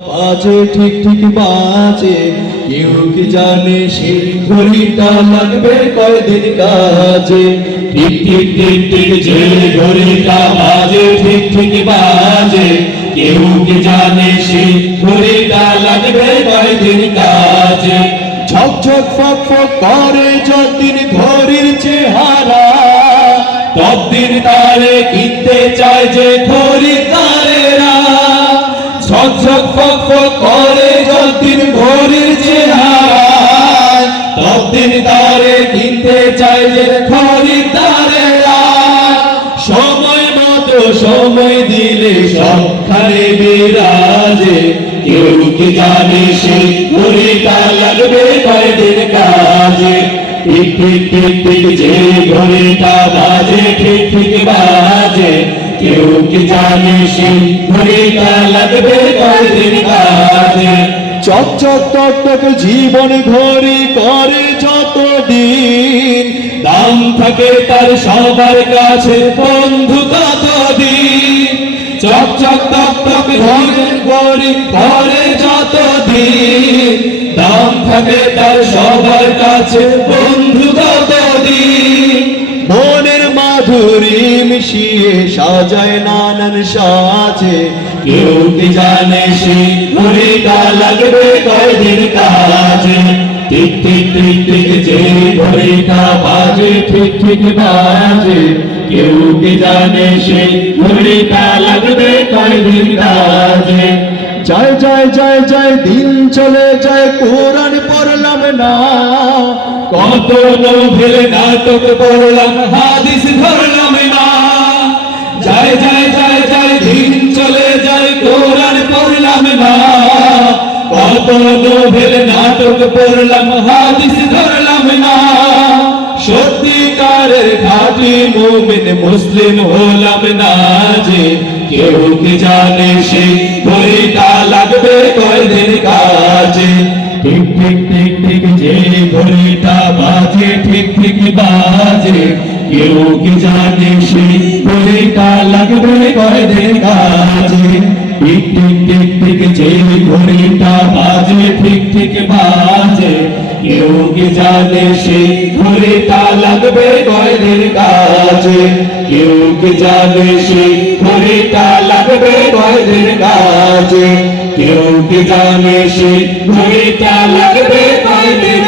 বাজে ঠিক ঠিক বাজে, কেউ কি জানে সেই ঘড়িটা লাগবে কয়দিন কাজে। ঠিক ঠিক ঠিক ঠিক যে ঘড়িটা বাজে ঠিক ঠিক বাজে, কেউ কি জানে সেই ঘড়িটা লাগবে কয়দিন কাজে। ঝকঝক ফক ফক করে যতদিন ঘড়ির চেহারা, ততদিন তারে কিনতে চায় যে খরিদ্দারেরা। ঝকঝক ফক ফক করে যতদিন ঘড়ির চেহারা, ততদিন তারে কিনতে চায় যে খরিদ্দারেরা। সময় মতো সময় দিলে সবখানে বিরাজে, কেউ কি জানে সেই ঘড়িটা লাগবে কয়দিন কাজে। ঠিক ঠিক ঠিক ঠিক যে ঘড়িটা বাজে ঠিক ঠিক বাজে, কেউ কি জানে সেই ঘড়িটা লাগবে কয়দিন কাজে। চকচক টকটক জীবন ঘড়ি করে যতদিন, দাম থাকে তার সবার কাছে বন্ধু ততদিন। চকচক টকটক জীবন ঘড়ি করে যতদিন, দাম থাকে তার সবার কাছে বন্ধু ততদিন। মনের মাধুরী মিশিয়ে সাজায় নানান সাজে, কেউ কি জানে সেই ঘড়িটা লাগবে কয়দিন কাজে। ঠিক ঠিক ঠিক ঠিক যে ঘড়িটা বাজে ঠিক ঠিক বাজে, কেউ কি জানে সেই ঘড়িটা লাগবে কয়দিন কাজে। যায় যায় যায় যায় দিন চলে যায় কোরআন পড়লাম না, কত নোভেল নাটক পড়লাম হাদিস ধরলাম না। যায় যায় যায় যায় দিন চলে যায় কোরআন পড়লাম না, কত নোভেল নাটক পড়লাম হাদিস ধরলাম না। সত্যিকারের খাঁটি মুমিন মুসলিম হলাম না যে, কেউ কি জানে সেই ঘড়িটা লাগবে কয়দিন কাজে। ঠিক ঠিক ঠিক ঠিক যে ঘড়িটা বাজে ঠিক ঠিক বাজে, কেউ কি জানে সেই ঘড়িটা লাগবে কয়দিন কাজে। ঠিক ঠিক ঠিক ঠিক যে ঘড়িটা বাজে ঠিক ঠিক বাজে, কেউ কি জানে সেই ঘড়িটা লাগবে কয়দিন কাজে। কেউ কি জানে সেই ঘড়িটা লাগবে কয়দিন কাজে। কেউ কি জানে সেই ঘড়িটা লাগবে কয়দিন